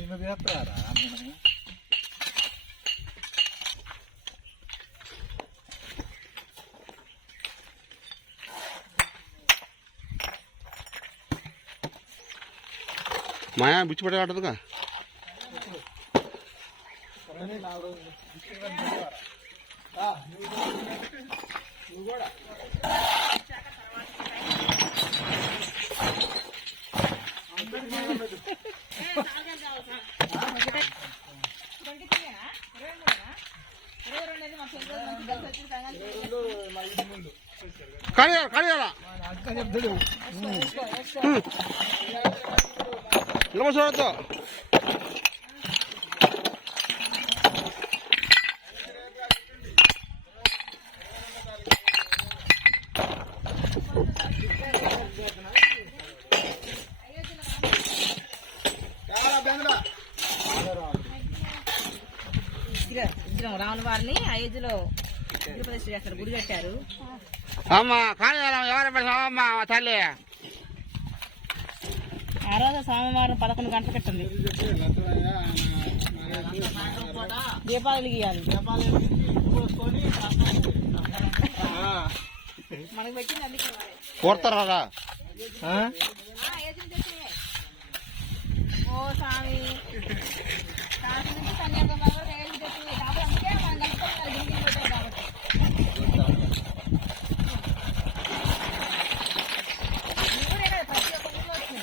నిన్ను చేస్తారా నేను బుచ్చి బిచ్చి పట్టే కూడా కానీ కానీ అక్క చెప్తాడు నిలబడి చూడద్దు రాముల వారిని అయోధ్యలో చేస్తారు గుడి కట్టారు. అమ్మ కానీ తల్లి? ఆ రోజు సోమవారం పదకొండు గంటలకు కట్టింది. దీపాలు గీయాలి మనకు పెట్టింది అందుకే తెచ్చినవే. ఓ స్వామి.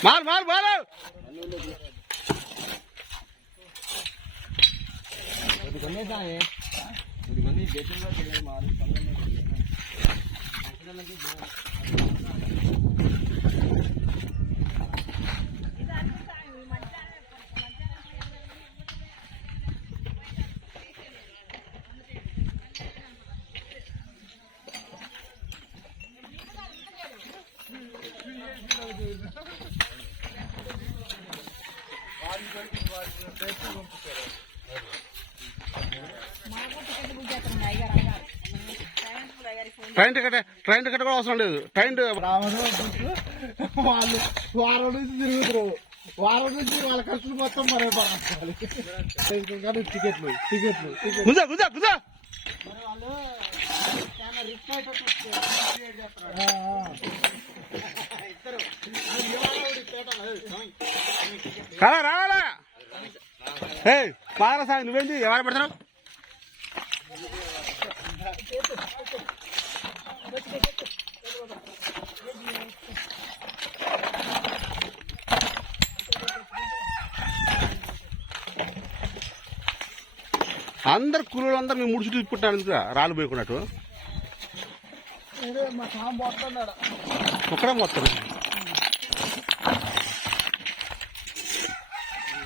मार मार मार। ట్రైన్ టికెట్ ట్రైన్ టికెట్ కూడా అవసరం లేదు. ట్రైన్ వాళ్ళు వారం నుంచి తిరుగుతారు. వారం నుంచి వాళ్ళ ఖర్చులు మొత్తం మరే పడాలి. కానీ టికెట్లు టికెట్లు టికెట్ గుజా గుజా గుజా. మరి ఏ బాగా సార్ నువ్వేంటి ఎవరు పెడతావు? అందరు కూలీలు అందరు మేము మూడు చుట్టూ తిప్పుకుంటాను ఎందుకు రాళ్ళు పోయకున్నట్టు. ఒక్కడే మొత్తం బుద్ధి కోసం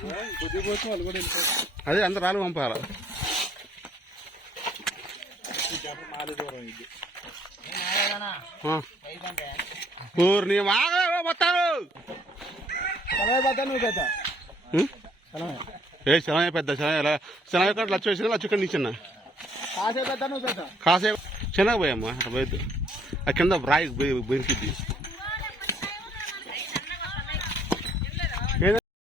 వాళ్ళు కూడా వెళ్ళిపోతారు అదే అందరు రాళ్ళు పంపాలి మాది దూరం ఇది ఊరిని బాగా మొత్తాలు అదే పెద్ద రాళ్ళు పంపాలి? పూర్ణి కలవై ఏ శనగ పెద్ద శనగ శనగ కంటే లచ్చ వేసిన లచ్చ కంటే ఇచ్చిన కాసేపు. కాసేపు శనగ పోయమ్మా అట్లా పోయద్దు ఆ కింద రాయి బెనికిద్ది